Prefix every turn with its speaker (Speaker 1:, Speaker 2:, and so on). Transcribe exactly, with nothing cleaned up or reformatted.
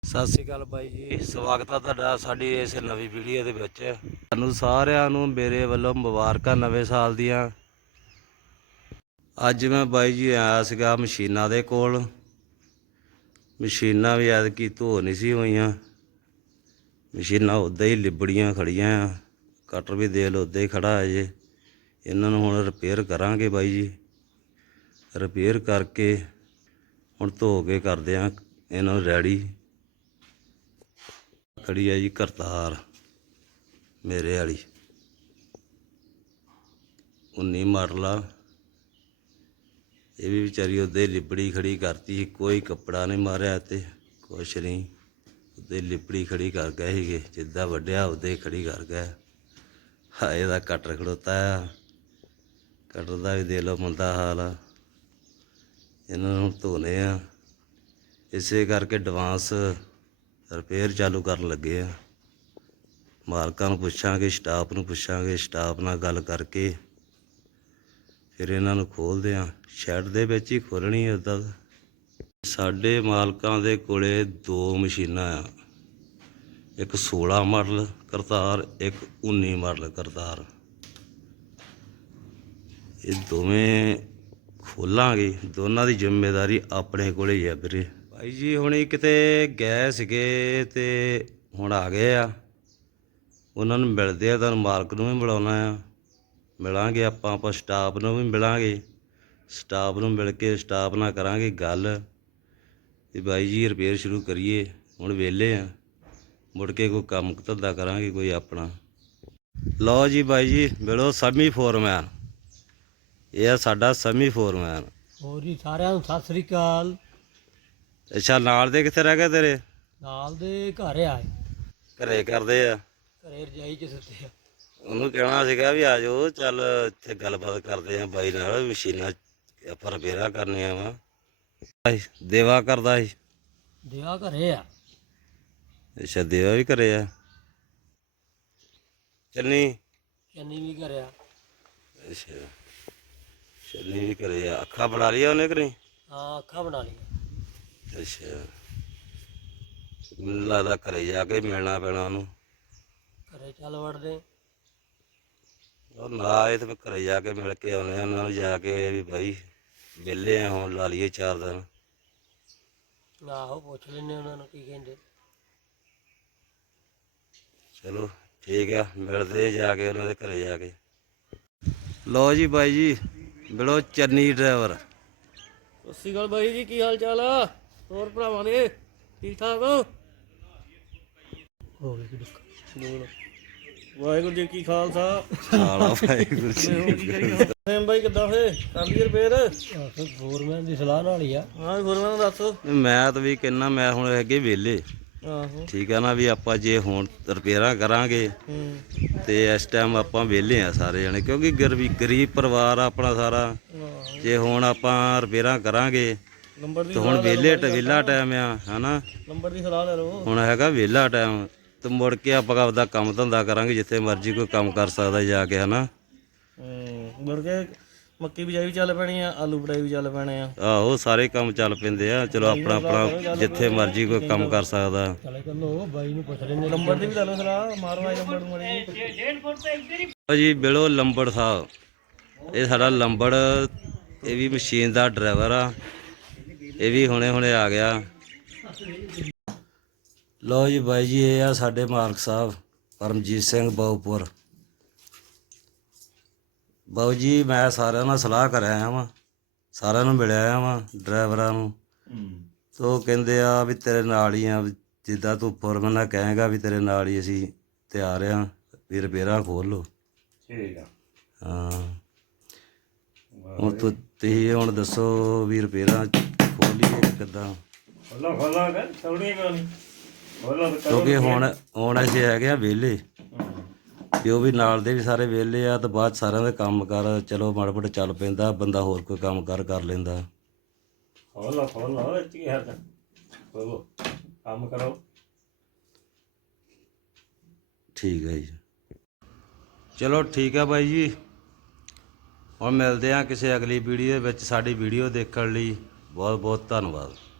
Speaker 1: ਸਤਿ ਸ਼੍ਰੀ ਅਕਾਲ ਬਾਈ ਜੀ, ਸਵਾਗਤ ਹੈ ਤੁਹਾਡਾ ਸਾਡੀ ਇਸ ਨਵੀਂ ਵੀਡੀਓ ਦੇ ਵਿੱਚ। ਤੁਹਾਨੂੰ ਸਾਰਿਆਂ ਨੂੰ ਮੇਰੇ ਵੱਲੋਂ ਮੁਬਾਰਕਾਂ ਨਵੇਂ ਸਾਲ ਦੀਆਂ। ਅੱਜ ਮੈਂ ਬਾਈ ਜੀ ਆਇਆ ਸੀਗਾ ਮਸ਼ੀਨਾਂ ਦੇ ਕੋਲ। ਮਸ਼ੀਨਾਂ ਵੀ ਐਤਕੀ ਧੋ ਨਹੀਂ ਸੀ ਹੋਈਆਂ, ਮਸ਼ੀਨਾਂ ਉੱਦਾਂ ਹੀ ਲਿਬੜੀਆਂ ਖੜੀਆਂ ਆ। ਕਟਰ ਵੀ ਦੇਖ ਲਓ ਉੱਦਾਂ ਹੀ ਖੜਾ ਹੈ ਜੇ। ਇਹਨਾਂ ਨੂੰ ਹੁਣ ਰਿਪੇਅਰ ਕਰਾਂਗੇ ਬਾਈ ਜੀ। ਰਿਪੇਅਰ ਕਰਕੇ ਹੁਣ ਧੋ ਕੇ ਕਰਦੇ ਆ ਇਹਨਾਂ ਨੂੰ ਰੈਡੀ। ਖੜੀ ਹੈ ਜੀ ਕਰਤਾਰ ਮੇਰੇ ਵਾਲੀ, ਉੱਨੀ ਮਾਡਲ ਆ। ਇਹ ਵੀ ਵਿਚਾਰੀ ਉਹਦੇ ਲਿਬੜੀ ਖੜੀ ਕਰਤੀ, ਕੋਈ ਕੱਪੜਾ ਨਹੀਂ ਮਾਰਿਆ ਤੇ ਕੁਛ ਨਹੀਂ, ਉਹਦੇ ਲਿਬੜੀ ਖੜੀ ਕਰ ਗਏ ਸੀਗੇ। ਜਿੱਦਾਂ ਵੱਢਿਆ ਉਹਦੇ ਖੜੀ ਕਰ ਗਏ। ਹਾਂ, ਇਹਦਾ ਕਟਰ ਖੜੋਤਾ ਆ, ਕਟਰ ਦਾ ਵੀ ਦੇਖ ਲਓ ਮੰਦਾ ਹਾਲ ਆ। ਇਹਨਾਂ ਨੂੰ ਧੋਨੇ ਆ, ਇਸੇ ਕਰਕੇ ਐਡਵਾਂਸ ਰਿਪੇਅਰ ਚਾਲੂ ਕਰਨ ਲੱਗੇ ਆ। ਮਾਲਕਾਂ ਨੂੰ ਪੁੱਛਾਂਗੇ, ਸਟਾਫ ਨੂੰ ਪੁੱਛਾਂਗੇ, ਸਟਾਫ ਨਾਲ ਗੱਲ ਕਰਕੇ ਫਿਰ ਇਹਨਾਂ ਨੂੰ ਖੋਲ੍ਹਦੇ ਆ। ਸ਼ੈੱਡ ਦੇ ਵਿੱਚ ਹੀ ਖੋਲ੍ਹਣੀ ਹੈ ਉੱਦਾਂ। ਸਾਡੇ ਮਾਲਕਾਂ ਦੇ ਕੋਲੇ ਦੋ ਮਸ਼ੀਨਾਂ ਆ, ਇੱਕ ਸੋਲਾਂ ਮਾਡਲ ਕਰਤਾਰ, ਇੱਕ ਉੱਨੀ ਮਾਡਲ ਕਰਤਾਰ। ਇਹ ਦੋਵੇਂ ਖੋਲਾਂਗੇ, ਦੋਨਾਂ ਦੀ ਜ਼ਿੰਮੇਵਾਰੀ ਆਪਣੇ ਕੋਲੇ ਹੀ ਆ ਵੀਰੇ। ਭਾਈ ਜੀ ਹੁਣੀ ਕਿਤੇ ਗਏ ਸੀਗੇ ਤੇ ਹੁਣ ਆ ਗਏ ਆ। ਉਹਨਾਂ ਨੂੰ ਮਿਲਦੇ ਆ, ਤੁਹਾਨੂੰ ਮਾਲਕ ਨੂੰ ਵੀ ਮਿਲਾਉਣਾ ਆ। ਮਿਲਾਂਗੇ ਆਪਾਂ ਆਪਾਂ ਸਟਾਫ ਨੂੰ ਵੀ ਮਿਲਾਂਗੇ। ਸਟਾਫ ਨੂੰ ਮਿਲ ਕੇ ਸਟਾਫ ਨਾਲ ਕਰਾਂਗੇ ਗੱਲ ਤੇ ਬਾਈ ਜੀ ਰਿਪੇਅਰ ਸ਼ੁਰੂ ਕਰੀਏ। ਹੁਣ ਵਿਹਲੇ ਆ, ਮੁੜ ਕੇ ਕੋਈ ਕੰਮ ਧੰਦਾ ਕਰਾਂਗੇ ਕੋਈ ਆਪਣਾ। ਲਓ ਜੀ ਬਾਈ ਜੀ ਮਿਲੋ ਸਮੀ ਫੋਰਮੈਨ। ਇਹ ਆ ਸਾਡਾ ਸਮੀ ਫੋਰਮੈਨ।
Speaker 2: ਹੋਰ ਜੀ ਸਾਰਿਆਂ ਨੂੰ ਸਤਿ ਸ੍ਰੀ ਅਕਾਲ।
Speaker 1: ਅੱਛਾ, ਨਾਲ ਦੇ ਕਿੱਥੇ ਰਹਿ ਗਏ ਤੇਰੇ?
Speaker 2: ਨਾਲ ਦੇ ਘਰ ਆਏ,
Speaker 1: ਘਰੇ ਕਰਦੇ ਆ।
Speaker 2: ਘਰੇ ਰਜਾਈ ਚ ਸੁੱਤੇ ਆ।
Speaker 1: ਉਹਨੂੰ ਕਹਿਣਾ ਸੀਗਾ ਵੀ ਆ ਜਾਓ, ਚੱਲ ਇੱਥੇ ਗੱਲਬਾਤ ਕਰਦੇ ਆ ਬਾਈ ਨਾਲ। ਮਸ਼ੀਨਾਂ ਆਪਾਂ ਰਿਪੇਅਰਾਂ ਕਰਨੀਆਂ ਵਾ। ਦੇਵਾ ਕਰਦਾ ਸੀ।
Speaker 2: ਦੇਵਾ ਘਰੇ ਆ।
Speaker 1: ਅੱਛਾ, ਦੇਵਾ ਵੀ ਘਰੇ ਆ। ਚੰਨੀ
Speaker 2: ਚੰਨੀ ਵੀ ਘਰੇ ਆ।
Speaker 1: ਅੱਛਾ, ਚੰਨੀ ਵੀ ਘਰੇ ਆ। ਅੱਖਾਂ ਬਣਾ ਲਈਆਂ ਉਹਨੇ ਕਿ ਨਹੀਂ?
Speaker 2: ਹਾਂ, ਅੱਖਾਂ ਬਣਾ ਲਈਆਂ।
Speaker 1: ਅੱਛਾ, ਮੈਨੂੰ ਲੱਗਦਾ ਘਰੇ ਜਾ ਕੇ ਮਿਲਣਾ ਪੈਣਾ ਉਹਨੂੰ।
Speaker 2: ਘਰੇ ਚੱਲ ਵੜਦੇ।
Speaker 1: ਉਹ ਨਾ ਆਏ ਤੇ ਮੈਂ ਘਰੇ ਜਾ ਕੇ ਮਿਲ ਕੇ ਆਉਂਦੇ ਉਹਨਾਂ ਨੂੰ ਜਾ ਕੇ ਵੀ ਬਾਈ ਵਿਹਲੇ ਆ, ਹੁਣ ਲਾ ਲਈਏ ਚਾਰ ਦਿਨ।
Speaker 2: ਆਹੋ, ਪੁੱਛ ਲੈਂਦੇ ਉਹਨਾਂ ਨੂੰ ਕੀ ਕਹਿੰਦੇ।
Speaker 1: ਚਲੋ ਠੀਕ ਆ, ਮਿਲਦੇ ਜਾ ਕੇ ਉਹਨਾਂ ਦੇ ਘਰੇ ਜਾ ਕੇ। ਲਓ ਜੀ ਬਾਈ ਜੀ ਮਿਲੋ ਚੰਨੀ ਡਰਾਈਵਰ।
Speaker 2: ਸਤਿ ਸ੍ਰੀ ਅਕਾਲ ਬਾਈ ਜੀ, ਕੀ ਹਾਲ ਚਾਲ ਆ? ਹੋਰ ਭਰਾਵਾਂ ਦੇ ਠੀਕ ਠਾਕ ਹੋ? ਹੋ ਗਈ ਬੋਲ। ਵਾਹਿਗੁਰੂ ਜੀ ਕੀ ਖਾਲਸਾ,
Speaker 1: ਸਾਲਾ ਵਾਹਿਗੁਰੂ ਜੀ।
Speaker 2: ਬਾਈ ਕਿੱਦਾਂ ਫੇ ਕਰ ਲਈ ਰਿਪੇਅਰ? ਫੋਰਮੈਨ ਦੀ ਸਲਾਹ ਨਾਲ ਹੀ ਆ। ਹਾਂ ਫੋਰਮੈਨ ਦੱਸ।
Speaker 1: ਮੈਂ ਤਾਂ ਵੀ ਕਹਿੰਦਾ, ਮੈਂ ਹੁਣ ਹੈਗੇ ਵਿਹਲੇ।
Speaker 2: ਆਹੋ
Speaker 1: ਠੀਕ ਆ ਨਾ, ਵੀ ਆਪਾਂ ਜੇ ਹੁਣ ਰਿਪੇਅਰਾਂ ਕਰਾਂਗੇ ਤੇ ਇਸ ਟਾਈਮ ਆਪਾਂ ਵਿਹਲੇ ਆ ਸਾਰੇ ਜਣੇ, ਕਿਉਂਕਿ ਗਰੀਬੀ ਗਰੀਬ ਪਰਿਵਾਰ ਆ ਆਪਣਾ ਸਾਰਾ। ਜੇ ਹੁਣ ਆਪਾਂ ਰਿਪੇਅਰਾਂ ਕਰਾਂਗੇ ਤੇ ਹੁਣ ਵਿਹਲੇ ਵਿਹਲਾ ਟਾਈਮ ਆ ਹਨਾ।
Speaker 2: ਨੰਬਰ ਦੀ ਸਲਾਹ ਲੈ ਲਓ।
Speaker 1: ਹੁਣ ਹੈਗਾ ਵਿਹਲਾ ਟਾਈਮ ਤੇ ਮੁੜ ਕੇ ਆਪਾਂ ਆਪਦਾ ਕੰਮ ਧੰਦਾ ਕਰਾਂਗੇ, ਜਿੱਥੇ ਮਰਜ਼ੀ ਕੋਈ ਕੰਮ ਕਰ ਸਕਦਾ ਜਾ ਕੇ ਹਨਾ।
Speaker 2: ਮੁੜ ਕੇ ਮੱਕੀ ਬਿਜਾਈ ਵੀ ਚੱਲ ਪੈਣੀ ਆ, ਆਲੂ ਬੜਾਈ ਵੀ ਚੱਲ ਪੈਣੇ ਆ।
Speaker 1: ਆਹੋ, ਸਾਰੇ ਕੰਮ ਚੱਲ ਪੈਂਦੇ ਆ। ਚਲੋ ਆਪਣਾ ਆਪਣਾ ਜਿੱਥੇ ਮਰਜ਼ੀ ਕੋਈ ਕੰਮ ਕਰ ਸਕਦਾ।
Speaker 2: ਬਾਈ ਨੂੰ ਪੁੱਛ ਲੈਂਦੇ, ਨੰਬਰ ਦੀ ਵੀ ਲੈ ਲਓ ਸਲਾਹ। ਮਾਰੋ ਆਈ ਨੰਬਰ ਨੂੰ
Speaker 1: ਜੀ ਬਿਲੋ ਲੰਬੜ ਸਾਹਿਬ, ਇਹ ਸਾਡਾ ਲੰਬੜ, ਇਹ ਵੀ ਮਸ਼ੀਨ ਦਾ ਡਰਾਈਵਰ ਆ। ਇਹ ਵੀ ਹੁਣੇ ਹੁਣੇ ਆ ਗਿਆ। ਲਓ ਜੀ ਬਾਈ ਜੀ, ਇਹ ਆ ਸਾਡੇ ਮਾਲਕ ਸਾਹਿਬ ਪਰਮਜੀਤ ਸਿੰਘ ਬਾਉਪੁਰ। ਬਾਊ ਜੀ ਮੈਂ ਸਾਰਿਆਂ ਨਾਲ ਸਲਾਹ ਕਰ ਆਇਆ ਵਾਂ, ਸਾਰਿਆਂ ਨੂੰ ਮਿਲਿਆ ਆਇਆ ਵਾਂ ਡਰਾਈਵਰਾਂ ਨੂੰ। ਤੇ ਉਹ ਕਹਿੰਦੇ ਆ ਵੀ ਤੇਰੇ ਨਾਲ ਹੀ ਆ, ਜਿੱਦਾਂ ਤੂੰ ਫੋਰਮੈਨ ਨਾਲ ਕਹੇਗਾ ਵੀ ਤੇਰੇ ਨਾਲ ਹੀ ਅਸੀਂ ਤਿਆਰ ਆ, ਵੀ ਰਿਪੇਅਰਾਂ ਖੋਲ ਲਓ।
Speaker 2: ਠੀਕ ਆ।
Speaker 1: ਹਾਂ, ਹੁਣ ਤੂੰ ਤੁਸੀਂ ਹੁਣ ਦੱਸੋ ਵੀ ਰਿਪੇਅਰਾਂ ਖੋਲੀਏ ਕਿੱਦਾਂ? ਕਿਉਂਕਿ ਹੁਣ ਹੁਣ ਅਸੀਂ ਹੈਗੇ ਆ ਵਿਹਲੇ, ਵੀ ਉਹ ਵੀ ਨਾਲ ਦੇ ਵੀ ਸਾਰੇ ਵਿਹਲੇ ਆ, ਤੇ ਬਾਅਦ ਸਾਰਿਆਂ ਦਾ ਕੰਮ ਕਰ ਚਲੋ ਮਾੜਾ ਮੋਟਾ ਚੱਲ ਪੈਂਦਾ, ਬੰਦਾ ਹੋਰ ਕੋਈ ਕੰਮ ਕਰ ਕਰ ਲੈਂਦਾ।
Speaker 2: ਖੋਲੋ ਖੋਲੋ ਇੱਥੇ ਹੈ ਤਾਂ ਖੋਲੋ, ਕੰਮ ਕਰੋ।
Speaker 1: ਠੀਕ ਹੈ ਜੀ, ਚਲੋ ਠੀਕ ਹੈ ਬਾਈ ਜੀ। ਹੁਣ ਮਿਲਦੇ ਹਾਂ ਕਿਸੇ ਅਗਲੀ ਵੀਡੀਓ ਵਿੱਚ। ਸਾਡੀ ਵੀਡੀਓ ਦੇਖਣ ਲਈ ਬਹੁਤ ਬਹੁਤ ਧੰਨਵਾਦ।